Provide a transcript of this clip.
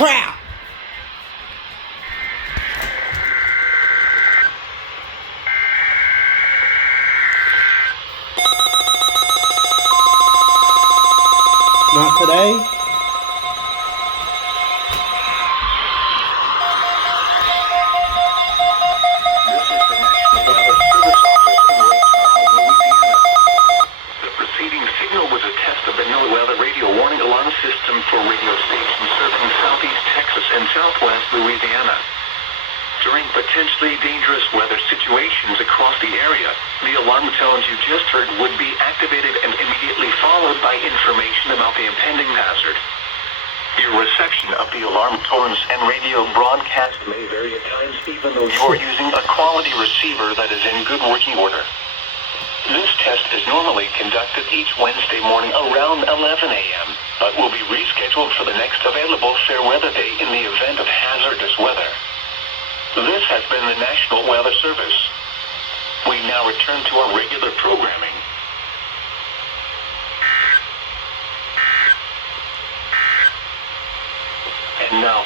crap! Not today. System for radio stations serving southeast Texas and southwest Louisiana. During potentially dangerous weather situations across the area, the alarm tones you just heard would be activated and immediately followed by information about the impending hazard. Your reception of the alarm tones and radio broadcast may vary at times even though you're using a quality receiver that is in good working order. This test is normally conducted each Wednesday morning around 11 a.m., but will be rescheduled for the next available fair weather day in the event of hazardous weather. This has been the National Weather Service. We now return to our regular programming. And now